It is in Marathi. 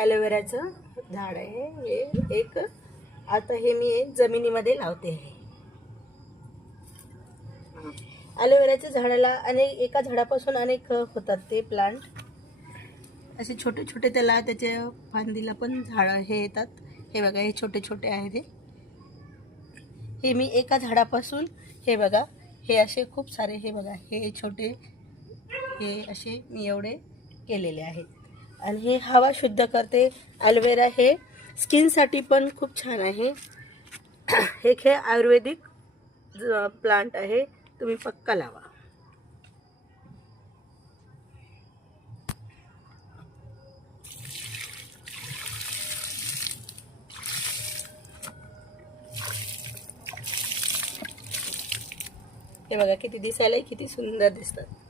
ॲलोवेराचं झाड आहे हे एक. आता हे मी जमिनीमध्ये लावते आहे. ॲलोवेराच्या झाडाला एका झाडापासून अनेक होतात ते प्लांट. असे छोटे छोटे त्याच्या फांदीला पण झाडं हे येतात. हे बघा हे छोटे छोटे आहेत. हे मी एका झाडापासून हे बघा हे असे खूप सारे हे बघा हे छोटे हे असे मी एवढे केलेले आहेत. आणि हे हवा शुद्ध करते. ॲलोवेरा हे स्किनसाठी पण खूप छान आहे. हे आयुर्वेदिक प्लांट आहे. तुम्ही पक्का लावा. हे बघा किती दिसायला किती सुंदर दिसतात.